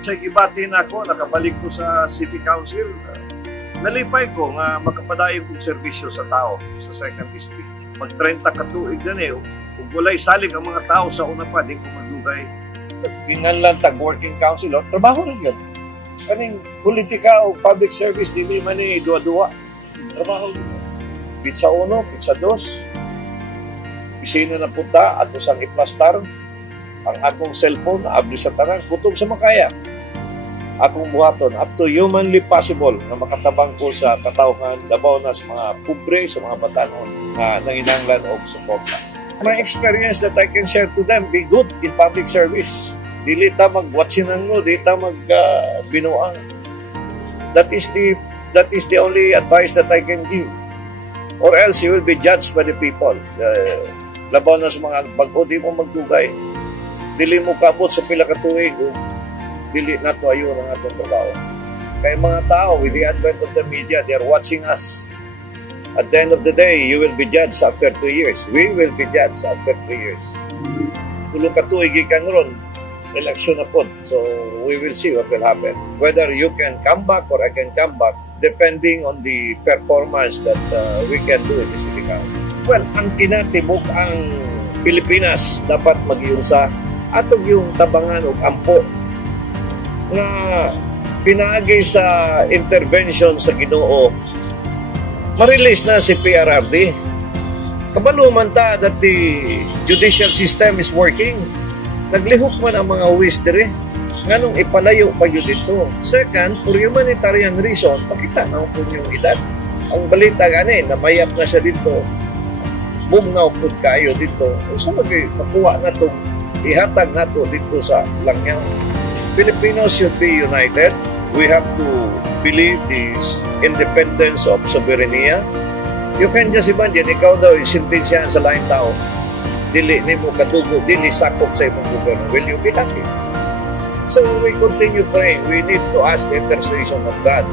Sa gibati na ako, nakabalik ko sa City Council, nalipay ko nga makapadayon kong serbisyo sa tao sa 2nd District. Pag 30 katuig na niyo, kung walay salig ang mga tao sa una pa, di ko magdugay. Kinanlan tag working council, trabaho lang yun. Kaning politika o public service, di man ni dua-dua. Trabaho lang yun. Pizza 1, pizza 2, pisino na punta, ato sang iplastar, ang akong cellphone, abli sa tanan, kutob sa makaya. Akong buhaton, up to humanly possible na makatabang ko sa katawhan, labaw na sa mga pobre, sa mga batanon na nanginanglan o suporta. My experience that I can share to them, be good in public service. Dili ta mag-watsinango, dili ta mag-binuang. That is the only advice that I can give. Or else you will be judged by the people. Labaw na sa mga bago, di mo magdugay. Dili mo kabot sa pila ka tuig, dili na to ayon ang atong trabaho. Kaya mga tao, with the advent of the media, they are watching us. At the end of the day, you will be judged after 2 years. We will be judged after 3 years. Tulong ka tuig ikan ron, election na po. So, we will see what will happen. Whether you can come back or I can come back, depending on the performance that we can do in the City Council. Well, ang kinatibok ang Pilipinas dapat mag-iusa atog yung tabangan o ampo nga pinaagi sa intervention sa Ginoo. Ma-release na si PRRD. Kabalo man ta that the judicial system is working. Naglihok man ang mga huwis dire. Nganong ipalayo pa yun dito. Second, for humanitarian reason, pakita na po yung edad. Ang balita gani, namayap na siya dito. Bugnaw po kayo dito. So, makuha na itong ihatag na ito dito sa Langyaw. Filipinos should be united. We have to believe this independence of soberania. You can just imagine, ikaw daw isintensyahan sa laing tao. Dili ni mo katugo, dili sakop sa imong gobyerno. Will you be happy? So we continue praying. We need to ask the intercession of God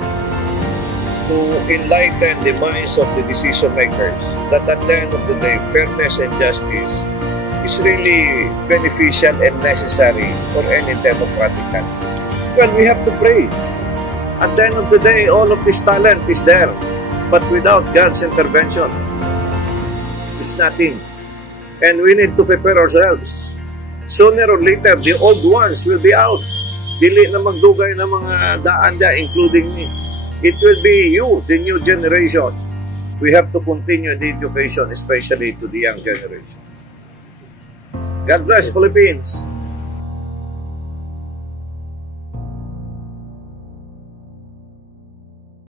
to enlighten the minds of the decision makers that at the end of the day, fairness and justice is really beneficial and necessary for any democratic country. Well, we have to pray. At the end of the day, all of this talent is there. But without God's intervention, it's nothing. And we need to prepare ourselves. Sooner or later, the old ones will be out. Dili na magdugay ng mga daan dyan, including me. It will be you, the new generation. We have to continue the education, especially to the young generation. God bless Philippines.